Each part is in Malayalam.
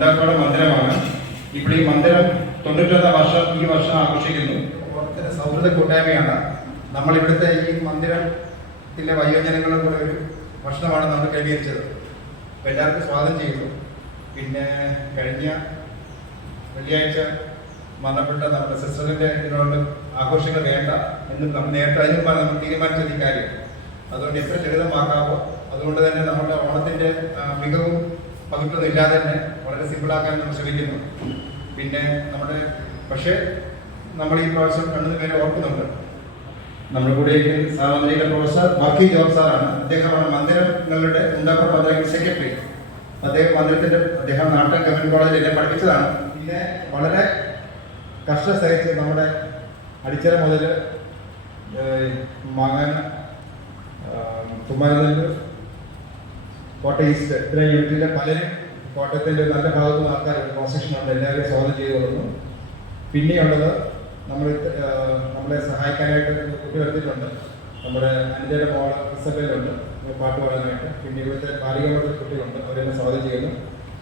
ഉണ്ടാക്കാനുള്ള മന്ദിരമാണ്. ഇപ്പോൾ ഈ മന്ദിരം 91 വർഷം ഈ വർഷം ആഘോഷിക്കുന്നു. ഓണത്തിന് സൗഹൃദ കൂട്ടായ്മയാണ്. നമ്മളിവിടുത്തെ ഈ മന്ദിരത്തിലെ വയോജനങ്ങളും കൂടെ ഒരു ഭക്ഷണമാണ് നമ്മൾ ക്രമീകരിച്ചത്. അപ്പോൾ എല്ലാവർക്കും സ്വാഗതം ചെയ്യുന്നു. പിന്നെ കഴിഞ്ഞ വെള്ളിയാഴ്ച മരണപ്പെട്ട നമ്മുടെ സിസ്റ്ററിൻ്റെ ഇതിനോട് ആഘോഷങ്ങൾ വേണ്ട എന്ന് നമ്മൾ നേരത്തെ അതിന് നമ്മൾ തീരുമാനിച്ചത് ഈ കാര്യം. അതുകൊണ്ട് എത്ര ലളിതമാക്കാവോ അതുകൊണ്ട് തന്നെ നമ്മുടെ ഓണത്തിൻ്റെ മികവും പകുത്തൊന്നും ഇല്ലാതെ തന്നെ വളരെ സിമ്പിളാക്കാൻ നമ്മൾ ശ്രമിക്കുന്നു. പിന്നെ നമ്മുടെ പക്ഷേ നമ്മൾ ഈ പ്രാവശ്യം 2 പേരെ ഓർക്കുന്നുണ്ട്. നമ്മുടെ കൂടെ സാമന്ത്രിയുടെ പ്രൊഫസർ ബാക്കി ജോബ് സാറാണ്. അദ്ദേഹമാണ് മന്ദിരങ്ങളുടെ ഉണ്ടാക്കുന്ന മന്ദിരങ്ങളുടെ സെക്രട്ടറി. അദ്ദേഹം നാട്ടൻ ഗവൺമെന്റ് കോളേജിൽ എന്നെ പഠിപ്പിച്ചതാണ്. പിന്നെ വളരെ കഷ്ട സഹിച്ച് നമ്മുടെ അടിച്ചറ മുതൽ മാങ്ങാന കുമാരനെല്ലൂർ കോട്ടയം ഈസ്റ്റ് ഇത്രയും യൂണിറ്റിലെ പലരും കോട്ടയത്തിൻ്റെ നല്ല ഭാഗത്തുനിന്ന് ആൾക്കാരുണ്ട്. കോൺസ്റ്റിറ്റ്യൂഷനുണ്ട്. എല്ലാവരെയും സ്വാഗതം ചെയ്തു കൊടുക്കുന്നു. പിന്നെയുള്ളത് നമ്മളെ സഹായിക്കാനായിട്ട് കുട്ടി വരുത്തിയിട്ടുണ്ട്. നമ്മുടെ അനുജയുടെ മോള് ഇസബേലുണ്ട് പാട്ട് പാടാനായിട്ട്. പിന്നെ ഇവിടുത്തെ ബാലികമണ്ഡല കുട്ടികളുണ്ട്. അവരെന്നെ സ്വാഗതം ചെയ്യുന്നു.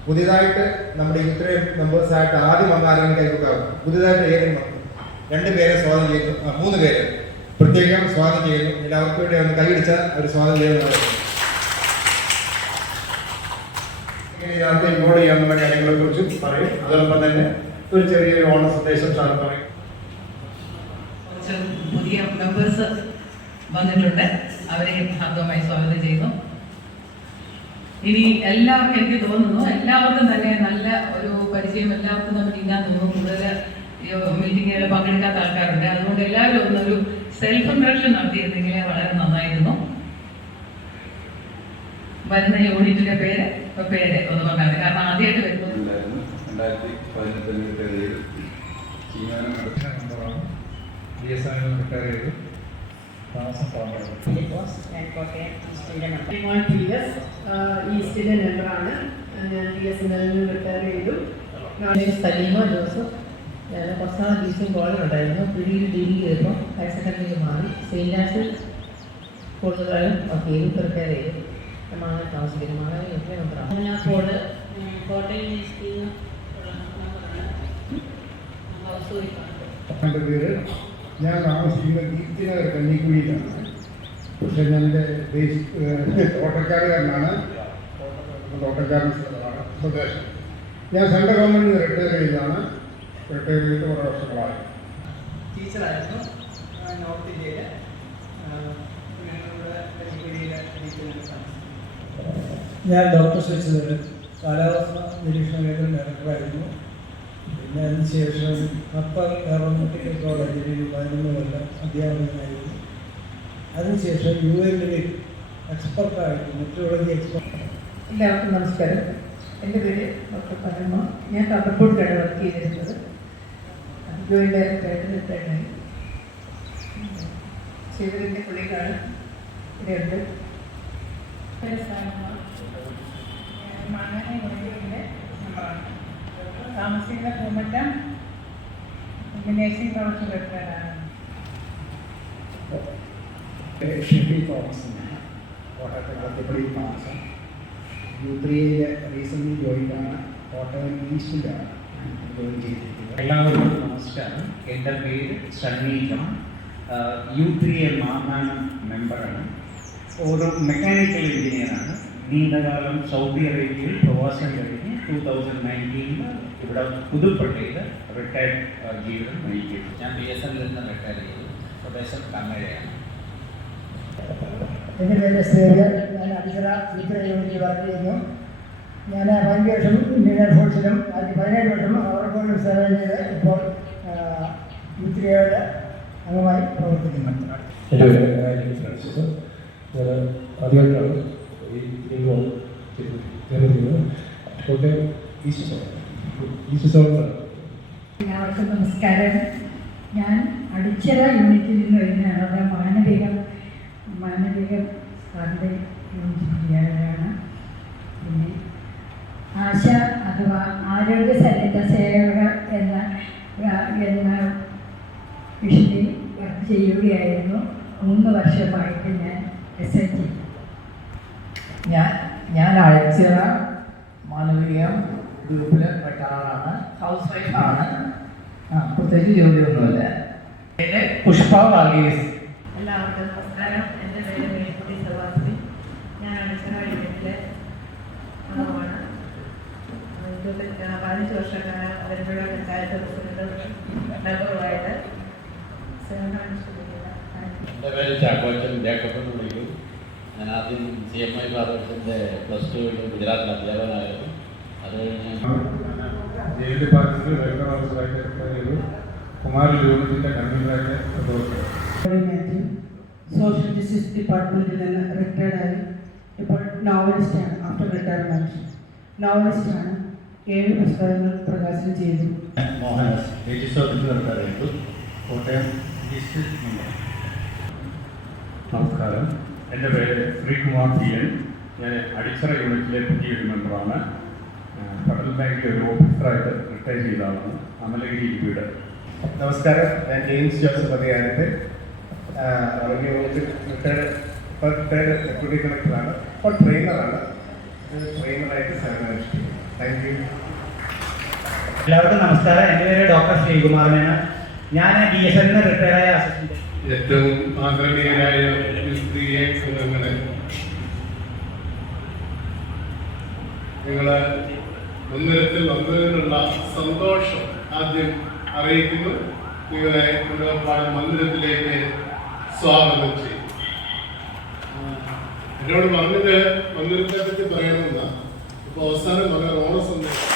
പുതിയതായിട്ട് നമ്മുടെ ഇത്രയും മെമ്പേഴ്സായിട്ട് ആദ്യം വന്ന ആരെങ്കിലും കൈവക്കാവും. പുതിയതായിട്ട് ഏതെങ്കിലും 2 പേരെ സ്വാഗതം ചെയ്യുന്നു. 3 പേര് പ്രത്യേകം സ്വാഗതം ചെയ്യുന്നു. എല്ലാവർക്കും വേണ്ടി ഒന്ന് കൈയടിച്ചാൽ അവർ സ്വാഗതം ചെയ്യുന്നതാണ്. ഇതിനകത്ത് ഇൻവോൾവ് ചെയ്യാവുന്ന കാര്യങ്ങളെ കുറിച്ച് പറയും. അതോടൊപ്പം തന്നെ ഒരു ചെറിയൊരു ഓണ സന്ദേശം സാർ പറയും. പുതിയ മെമ്പേഴ്സ് വന്നിട്ടുണ്ട്. അവരെ ഹാർദവമായി സ്വാഗതം ചെയ്യുന്നു. ഇനി എല്ലാവർക്കും എനിക്ക് തോന്നുന്നു എല്ലാവർക്കും തന്നെ നല്ല ഒരു പരിചയം എല്ലാവർക്കും നമ്മൾ ഇല്ലാന്ന് തോന്നുന്നു. കൂടുതൽ മീറ്റിങ്ങുകൾ പങ്കെടുക്കാത്ത ആൾക്കാരുണ്ട്. അതുകൊണ്ട് എല്ലാവരും ഒന്നൊരു സെൽഫ് ഇൻട്രഡക്ഷൻ നടത്തിയിരുന്നെങ്കിൽ വളരെ നന്നായിരുന്നു. വരുന്ന യൂണിറ്റിന്റെ പേര് ഒന്ന് പറഞ്ഞാൽ കാരണം ആദ്യമായിട്ട് വരുന്നത് 2018 ഈസ്റ്റിന്റെ മെമ്പറാണ്. ഞാൻ BSNL റിട്ടയർ ചെയ്തു. സലീമ ജോസഫ്. ഞാൻ കുറച്ചാൾ ടീച്ചിങ് കോളേജ് ഉണ്ടായിരുന്നു. പിടിയിൽ ഡിഗ്രി ചെയ്തപ്പോൾ ഹയർ സെക്കൻഡറിയിൽ മാറി. സെയിൻറ്റ് ആൻഡ്രൂസ് കൂടുതലും റിട്ടയർ ചെയ്തു. മാങ്ങ താമസിക്കുന്നു. മാങ്ങ മെമ്പറാണ്. ഞാൻ കോട്ടയം ഈസ്റ്റിൽ ഹൗസ് വൈഫാണ്. എൻ്റെ പേര് ഞാൻ താമസിക്കുന്ന കീർത്തിനഗർ കഞ്ഞിക്കുഴിയിലാണ്. പക്ഷേ എൻ്റെ തോട്ടക്കാരുകാരനാണ്. തോട്ടക്കാരൻ സ്ഥലമാണ് സ്വദേശം. ഞാൻ സെൻട്രൽ ഗവൺമെൻറ്റിൽ നിന്ന് റിട്ടയർ ചെയ്തതാണ്. റിട്ടയർ ചെയ്തിട്ട് കുറേ വർഷങ്ങളായി. ടീച്ചറായിരുന്നു നോർത്ത് ഇന്ത്യയിൽ. ഞാൻ ഡോക്ടർ ശശിധരൻ കാലാവസ്ഥ നിരീക്ഷണ കേന്ദ്രം ഡയറക്ടറായിരുന്നു. പിന്നെ അതിനുശേഷം കപ്പൽ എയറോനോട്ടിക്കൽ കോളേജിൽ 11 കൊല്ലം അധ്യാപകനായിരുന്നു. അതിനുശേഷം UN എക്സ്പെർട്ടായിരുന്നു, മെട്രോളജി എക്സ്പെർട്ട്. എല്ലാവർക്കും നമസ്കാരം. എൻ്റെ പേര് ഡോക്ടർ പരമ. ഞാൻ കാസർഗോഡിലാണ് വർക്ക് ചെയ്തിരുന്നത്. ജോയിൻ ഡയറക്ടറായിട്ട് റിട്ടയർഡായി. ശിവരിൻ്റെ പുള്ളിക്കാണ് ഇവിടെയുണ്ട്. താമസിക്കുന്ന പൂമറ്റം നേഴ്സിംഗ് കോളേജ് റിട്ടയർഡാണ്. ഷെഫി തോമസ് എന്നാണ്. കോട്ടയത്തെ കത്തിപ്പടി താമസം. U3 റീസെൻ്റ്ലി ജോയിൻ്റാണ്. കോട്ടയം ഈസ്റ്റിലാണ് ജോയിൻ ചെയ്തിരിക്കുന്നത്. എല്ലാവർക്കും നമസ്കാരം. എൻ്റെ പേര് സണ്ണി ജോൺ. U3 മാന്നാനം മെമ്പറാണ്. ഒരു മെക്കാനിക്കൽ എഞ്ചിനീയറാണ്. നീണ്ടകാലം സൗദി അറേബ്യയിൽ പ്രവാസം കഴിഞ്ഞ് 2019 ഇവിടെ പുതുപ്പള്ളിയിൽ റിട്ടയർഡ് ജീവിതം നയിക്കുന്നു. ഞാൻ BSNL നിന്ന് റിട്ടയർ ചെയ്തു. സ്വദേശം കണ്ണഴയാണ്. എൻ്റെ പേര് സേവ്യർ. ഞാൻ അടിത്തറ യൂണിറ്റിൽ വർക്ക് ചെയ്യുന്നു. ഞാൻ 5 വർഷം ഇന്ത്യൻ എയർഫോഴ്സിലും 17 വർഷം അവർക്കൊരു സേവനം ചെയ്ത് ഇപ്പോൾ U3 അംഗമായി പ്രവർത്തിക്കുന്നു. എൻ്റെ പേര് ഫ്രാൻസിസ്. ഞാൻ ആദ്യമായിട്ടാണ് ഈ കോട്ടയം ഈസ്റ്റ് സോണാണ്. എല്ലാവർക്കും നമസ്കാരം. ഞാൻ അടിച്ചിറ യൂണിറ്റിൽ നിന്ന് വരുന്നതാണ്. അവിടെ മാനവികം സാറിൻ്റെ യൂണിറ്റിലാണ്. പിന്നെ ആശ അഥവാ ആരോഗ്യ സേവക എന്ന മിഷനിൽ വർക്ക് ചെയ്യുകയായിരുന്നു. 3 വർഷമായിട്ട് ഞാൻ SIT. ഞാൻ അടിച്ചിറ മാനവികം ഗ്രൂപ്പിൽ പെട്ട ആളാണ്, ഹൗസ് വൈഫാണ്, പ്രത്യേകിച്ച് ജോലിയൊന്നുമില്ല. പിന്നെ പുഷ്പ വർഗീസ്. എല്ലാവർക്കും നമസ്കാരം. എൻ്റെ പേര് മേൽക്കുട്ടി സവാസ്തി. ഞാൻ അടിച്ചറ യൂണിറ്റിലെ അംഗമാണ്. 15 വർഷക്കാലം വരുമ്പുഴ പഞ്ചായത്ത് പ്രസിഡന്റ് മെമ്പറുമായിട്ട് സേവനമനുഷ്ഠിക്കുന്നത്. എൻ്റെ പേര് ചാക്കോച്ചൻ ജേക്കബ് എന്ന് വിളിക്കും. ഞാൻ ആദ്യം CMI ഫാദർസിൻ്റെ +2 ഗുജറാത്തിൽ അധ്യാപകനായിരുന്നു. അത് കഴിഞ്ഞ് ജയിൽ ഡിപ്പാർട്ട്മെൻറ്റ് വെൽഫെയർ ഓഫീസറായിട്ട് റിട്ടയർ ചെയ്തു. കുമാര യൂണിറ്റിൻ്റെ കൺവീനറായിട്ട് മാത്യു സോഷ്യൽ ജസ്റ്റിസ് ഡിപ്പാർട്ട്മെൻറ്റിൽ നിന്ന് റിട്ടയർഡായി ഇപ്പോൾ നോവലിസ്റ്റാണ്. After retirement നോവലിസ്റ്റാണ്. 7 പുസ്തകങ്ങൾ പ്രകാശനം ചെയ്തു. മോഹനസ് റിട്ടയർ ചെയ്തു. Kottayam district member. നമസ്കാരം. എൻ്റെ പേര് ശ്രീകുമാർ PN. ഞാൻ അടിച്ചറ യൂണിറ്റിലെ പുതിയൊരു മെമ്പറാണ്. ഫെഡറൽ ബാങ്കിലെ ഒരു ഓഫീസറായിട്ട് റിട്ടയർ ചെയ്ത ആളാണ്. അമലഗിരി വീട്. നമസ്കാരം. ഞാൻ ജെയിംസ് ജോസഫ് അധികാരത്തെ റവന്യൂ യൂണിറ്റ് റിട്ടയർഡ് ഡെപ്യൂട്ടി കളക്ടറാണ്. ഇപ്പോൾ ട്രെയിനറാണ്. ട്രെയിനറായിട്ട് സേവനമനുഷ്ഠിക്കുന്നു. Thank you. എല്ലാവർക്കും നമസ്കാരം. എൻ്റെ പേര് ഡോക്ടർ ശ്രീകുമാരനാണ്. ഞാൻ BSNൽ റിട്ടയറായ അസിസ്റ്റന്റ്. ഏറ്റവും ആദരണീയരായ സ്ത്രീയെ സുഖങ്ങളെ, നിങ്ങളെ മുൻനിരത്തിൽ വന്നതിനുള്ള സന്തോഷം ആദ്യം അറിയിക്കുന്നു. നിങ്ങളെ മുഴുവൻ മന്ദിരത്തിലേക്ക് സ്വാഗതം ചെയ്യും. എന്നോട് പറഞ്ഞത് മന്ദിരത്തെ പറ്റി പറയണമെന്ന ഇപ്പോൾ അവസാനം പറഞ്ഞ ഓണസന്ദേശം.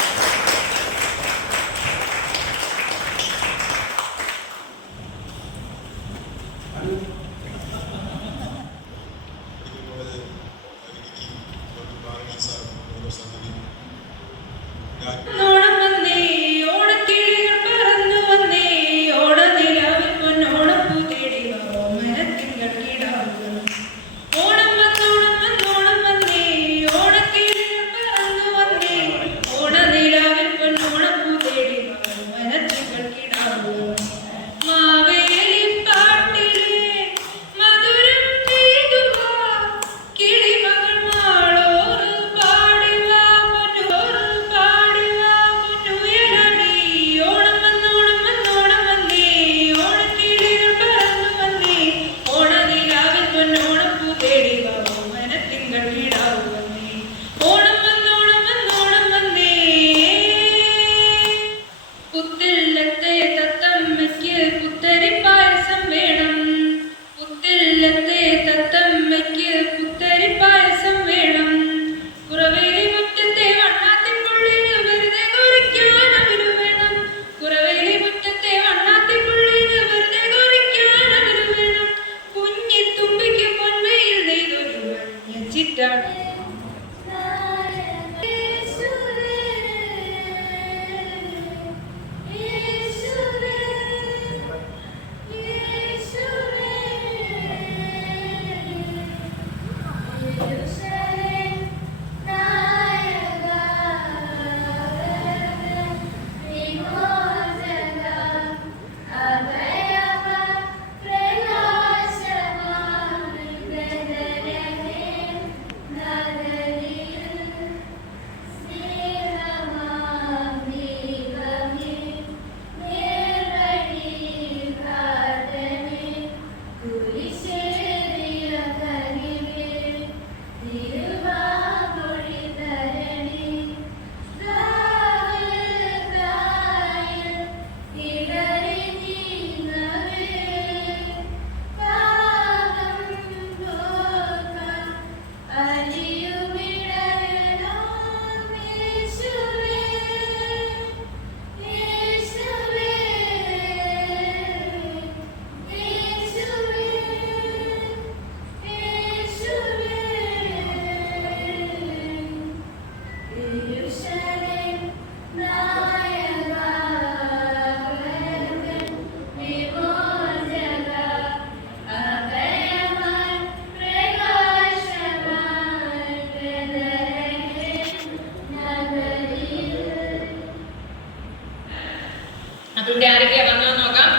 ഇവിടെ ആരൊക്കെയാ വന്നത് നോക്കാം.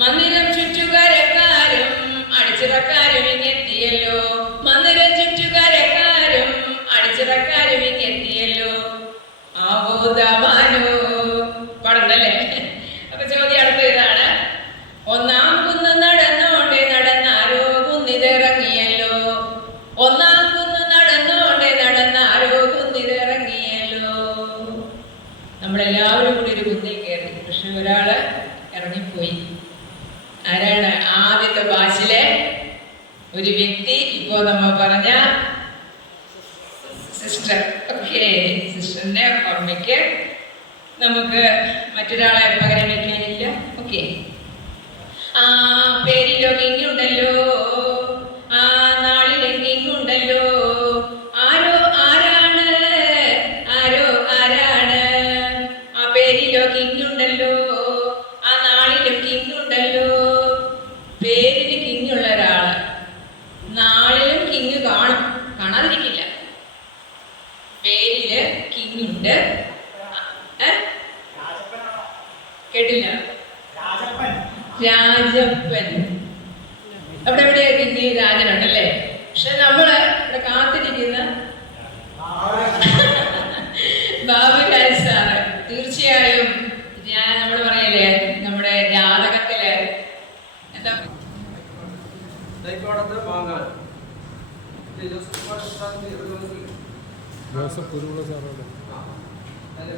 മന്ദിരം ചുറ്റുകാരക്കാരും അടിച്ചിറക്കാരും ഇങ്ങെത്തിയല്ലോ. മന്ദിരം ചുറ്റുകാരക്കാരും അടിച്ചിറക്കാരും ഇങ്ങെത്തിയല്ലോ. ആവോദ ഒരാള് ഇറങ്ങിപ്പോയി. ആരാണ്? ആദ്യത്തെ ബാച്ചിലെ ഒരു വ്യക്തി, ഇപ്പോ നമ്മ പറഞ്ഞ സിസ്റ്റർ. ഓക്കെ, സിസ്റ്ററിന്റെ ഓർമ്മയ്ക്ക് നമുക്ക് മറ്റൊരാളെ പകരം വയ്ക്കാനില്ല. ഓക്കെ, ആ പേരിലോ കിങ്ങുണ്ടല്ലോ, ആ നാളിലെ കിങ്ങുണ്ടല്ലോ, ആരോ ആരാണ്, ആരോ ആരാണ്, ആ പേരിലോ കിങ്ങുണ്ടല്ലോ, ആ നാളിലും കിങ്ങുണ്ടല്ലോ. പേരിന് കിങ്ങുള്ള ഒരാള് നാളിലും കിങ് കാണും, കാണാതിരിക്കില്ല. പേരില് കിങ്ങുണ്ട്. കേട്ടില്ല? രാജപ്പൻ. അവിടെ എവിടെയാ കിങ്? രാജനുണ്ടല്ലേ. പക്ഷെ നമ്മള് ഇവിടെ കാത്തിരിക്കുന്ന ബാബുരാജ് സാറ്. തീർച്ചയായും നമ്മൾ പറയല്ലേ, നമ്മുടെ ജാതകത്തില് എന്താ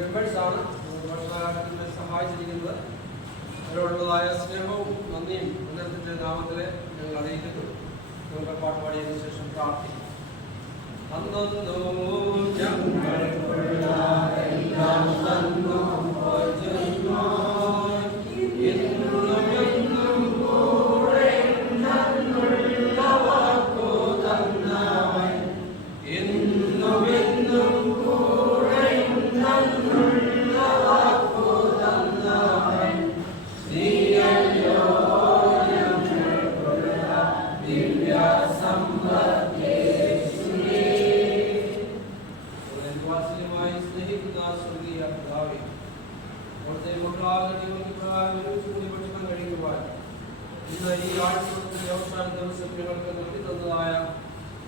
മെമ്പേഴ്സാണ് സഹായിച്ചിരിക്കുന്നത്. അവരോടുള്ളതായ സ്നേഹവും നന്ദിയും അദ്ദേഹത്തിൻ്റെ നാമത്തിൽ ഞങ്ങൾ അറിയിക്കുന്നു. നമുക്ക് പാട്ട് പാടിയതിനു ശേഷം പ്രാർത്ഥിക്കും.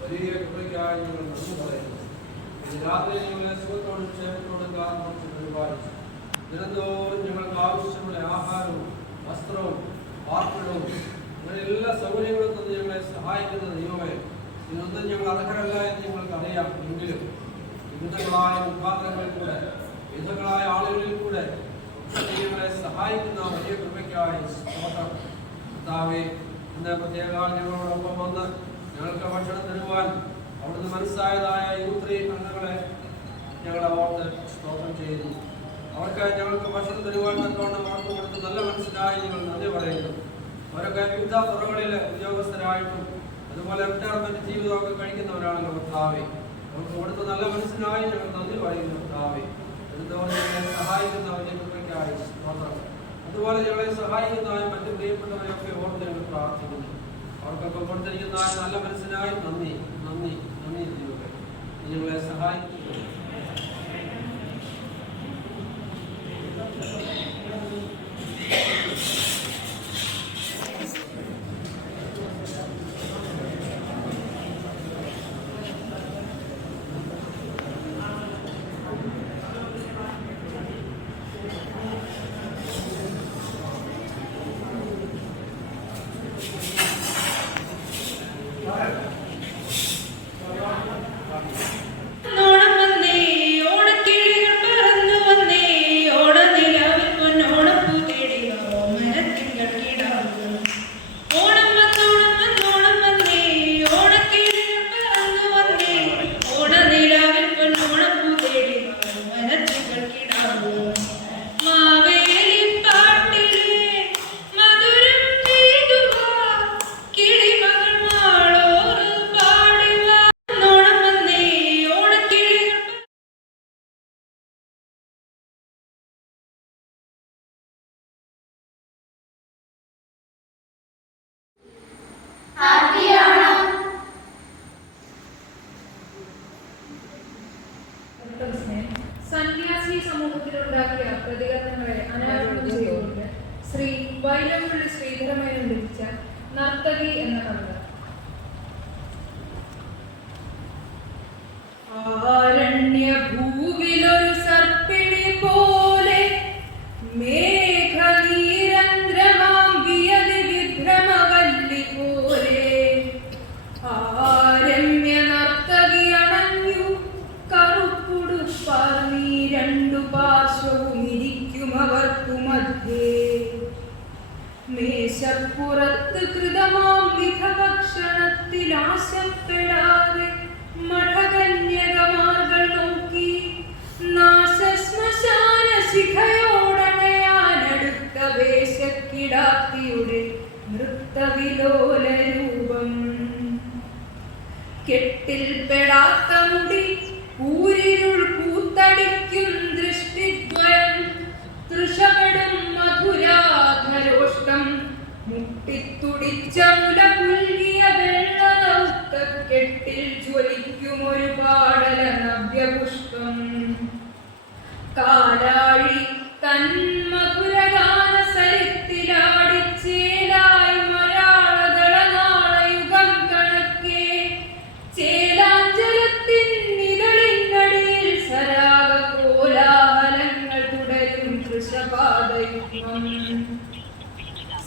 വലിയ കൃപയ്ക്കായി ഞങ്ങൾ നന്ദി പറയുന്നു. രാത്രി ഞങ്ങളെ സുഖത്തോടും ക്ഷേമത്തോടും കാത്തുപിടിച്ച് പരിപാലിച്ചു. ദിനംതോറും ഞങ്ങൾക്ക് ആവശ്യമുള്ള ആഹാരവും വസ്ത്രവും പാർപ്പിടവും അങ്ങനെ എല്ലാ സൗകര്യങ്ങളും തന്ന് ഞങ്ങളെ സഹായിക്കുന്ന ദൈവമേ, ഇതൊന്നും ഞങ്ങൾ അർഹരല്ല എന്ന് ഞങ്ങൾക്ക് അറിയാം. എങ്കിലും വിവിധങ്ങളായ മുഖാന്തരങ്ങളിൽ കൂടെ, വിവിധങ്ങളായ ആളുകളിൽ കൂടെ ഞങ്ങളെ സഹായിക്കുന്ന വലിയ കൃപയ്ക്കായി സ്തോത്രം. കർത്താവേ, ഇന്ന് പ്രത്യേക ഞങ്ങളോടൊപ്പം വന്ന് ഞങ്ങൾക്ക് ഭക്ഷണം തരുവാൻ അവിടുന്ന് മനസ്സായതായ യൂത്ത് അംഗങ്ങളെ ഞങ്ങളെ ഓർത്ത് സ്തോത്രം ചെയ്യുന്നു. അവർക്ക് ഞങ്ങൾക്ക് ഭക്ഷണം തരുവാൻ തന്നോണം അവർക്ക് കൊടുത്ത് നല്ല മനസ്സിലായി ഞങ്ങൾ നന്ദി പറയുന്നു. അവരൊക്കെ വിവിധ തുറകളിൽ ഉദ്യോഗസ്ഥരായിട്ടും അതുപോലെ റിട്ടയർമെന്റ് ജീവിതമൊക്കെ കഴിക്കുന്നവരാണല്ലോ കർത്താവേ. അവർക്ക് കൊടുത്ത് നല്ല മനസ്സിനായി ഞങ്ങൾ നന്ദി പറയുന്നു കർത്താവേ. എന്തുകൊണ്ട് ഞങ്ങളെ സഹായിക്കുന്ന വലിയ കൃപയ്ക്കായി സ്തോത്രം. അതുപോലെ ഞങ്ങളെ സഹായിക്കുന്നതായ മറ്റു പ്രിയപ്പെട്ടവരെയൊക്കെ ഓർത്ത് ഞങ്ങൾ പ്രാർത്ഥിക്കുന്നു. അവർക്കൊക്കെ കൊടുത്തിരിക്കുന്ന നല്ല മനസ്സിനായി നന്ദി നന്ദി നന്ദി. ദൈവമേ, ഞങ്ങളെ സഹായിക്കുന്നു. സന്യാസി സമൂഹത്തിലുണ്ടാക്കിയ പ്രതികരണങ്ങളെ അനാവരണം ചെയ്തുകൊണ്ട് ശ്രീ വൈലമുള്ളി ശ്രീധരമേനോൻ രചിച്ച നർത്തകി എന്ന കവിത. ആരണ്യഭൂവിലൊരു സർപ്പിണി പോലെ മേഘനീരന്ദ്രമാം വിയതി വിഭ്രമവല്ലി പോലെ ആരമ്യ നർത്തകി അണഞ്ഞു കറുപ്പുടുപ്പാർ നീ രണ്ടു പാർശ്വവും ഇരിക്കും അവർക്കു മധ്യേ പുറത്ത് കൃതമാം വിധഭക്ഷണത്തിൽ ആശപ്പെടാതെ മഠകന്യകമാർകൾ നോക്കി നാശശ്മശാന ശിഖയോടണയാനടുത്ത വേഷക്കിടാത്തിയുടെ നൃത്തവിലോല രൂപം. കെട്ടിൽപ്പെടാത്ത മുടി ഊരിരുൾ കൂത്തടിക്കും ദൃഷ്ടിദ്വയം തൃഷപടും മധുരാധരോഷ്ടം മുട്ടിത്തുടിച്ച മുല പുൽകിയ വെള്ളനൗക്കക്കെട്ടിൽ ജ്വലിക്കുമൊരു പാടല നവ്യപുഷ്പം. കാലാഴി തൻ മധുരഗാന സരിത്തിലാടിച്ചേലായി മരാളദളനാളയുഗം കണക്കെ ചേലാഞ്ചലത്തിൻ നിഴലിനടിയിൽ സരാഗ കോലാഹലങ്ങൾ തുടരും വൃഷപാദയുഗ്മം.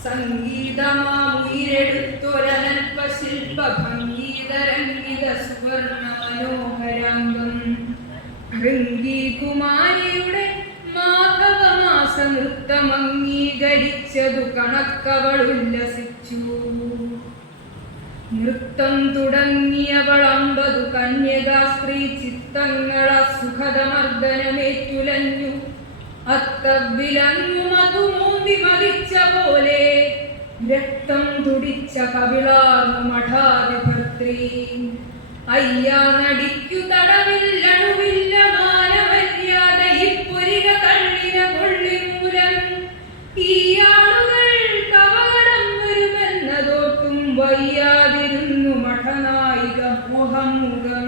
സംഗീതമാമുയിരെടുത്തൊരനൽപ ശില്പ ഭംഗീതരംഗിത സുവർണ മനോഹരാംഗം. ഭൃംഗീകുമാരിയുടെ മാധവമാസ നൃത്തമംഗീകരിച്ചതു കണക്കവൾ ഉല്ലസിച്ചു. നൃത്തം തുടങ്ങിയവൾ 50 കന്യകാ സ്ത്രീ ചിത്തങ്ങള സുഖതമർദ്ദനമേറ്റുലഞ്ഞു. അത്തവിലങ്ങു മധുമൂന്തി മതിച്ച പോലെ രക്തം തുടിച്ച കവിളാർന്നു മഠാധിപത്രി. അയ്യാ നടിക്കു തടവില്ലണുവില്ല മാനമര്യാദ ഇപ്പൊരിക തള്ളിന കൊള്ളിമൂലം. ഈ ആളുകൾ കവകടം വരുമെന്നതോർത്തും വയ്യാതിരുന്നു മഠനായിക മോഹമുഖം.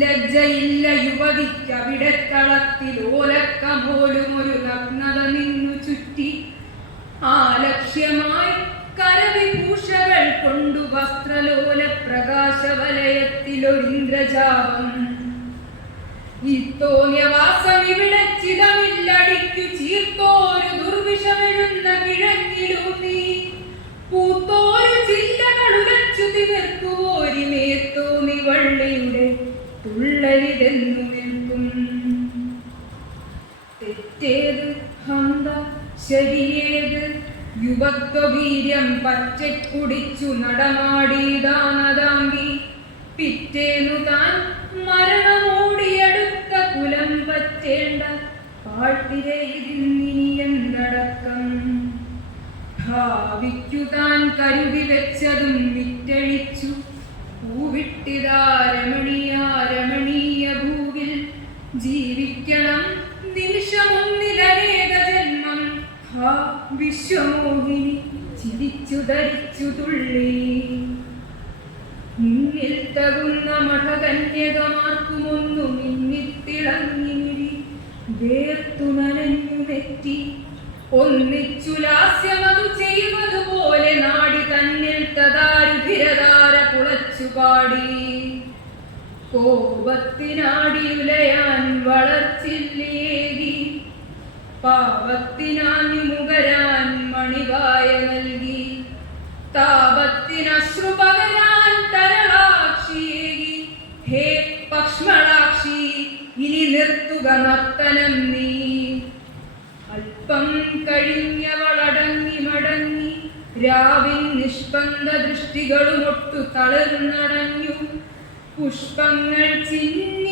ലജ്ജയില്ല യുവതിക്കവിടെ കളത്തിൽ ഓലക്ക പോലും ഒരു നഗ്നത നിന്നു ചുറ്റി. ആലക്ഷ്യമായി കരവിഭൂഷകൾ കൊണ്ടു വസ്ത്രലോല പ്രകാശവലയത്തിലൊരിന്ദ്രജാപം. ഇത്തോന്യവാസം ഇവിടെ ചിതമില്ലടിക്കു ചീർത്തോരു ദുർവിഷമെഴുന്ന കിഴങ്ങിലൂന്നി. പൂത്തോരു ചില്ലകളുലച്ചു തിമിർക്കുവോരി മേത്തോന്നി വള്ളിയുടെ തുള്ളലിതെന്നു നിൽക്കും. തെറ്റേത് ഹന്ത ശരിയേത് യുവത്വവീര്യം പച്ചക്കുടിച്ചു നടമാടിയതാനതാങ്കി. പിറ്റേന്നു താൻ മരണമോടിയടുത്ത കുലം പറ്റേണ്ട പാട്ടിരയിന്നടക്കം. ഭാവിക്കു താൻ കരുതി വെച്ചതും വിറ്റഴിച്ചു. പൂവിട്ടിതാ രമണീയ ഭൂവിൽ ജീവിക്കണം നിമിഷമൊന്നിലനേക ജന്മം. ഹാ വിശ്വമോഹിനി ചിരിച്ചു ധരിച്ചു തുള്ളി. മുന്നിൽ തകുന്ന മഠകന്യകമാർക്കുമൊന്നു മിന്നിത്തിളങ്ങി മിഴി വേർത്തു നനഞ്ഞു നെറ്റി. ഒന്നിച്ചു ലാസ്യമതു ചെയ്യുന്നതുപോലെ നാടി തന്നിൽ തദാരുഭിരധാര കുളച്ചുപാടി. കോപത്തിനാടിയുലയാൻ വളർച്ചില്ലേകി പാപത്തിനാഞ്ഞു മുകരാൻ മണിവായ നൽകി. താപത്തിനശ്രു പകരാൻ തരളാക്ഷിയേകി. ഹേ പക്ഷ്മളാക്ഷി ഇനി നിർത്തുക നർത്തനം നീ. അല്പം കഴിഞ്ഞവളടങ്ങി മടങ്ങി. രാവിൻ നിഷ്പന്ദ ദൃഷ്ടികളുമൊട്ടു തളർന്നടഞ്ഞു. പുഷ്പങ്ങൾ ചിന്നി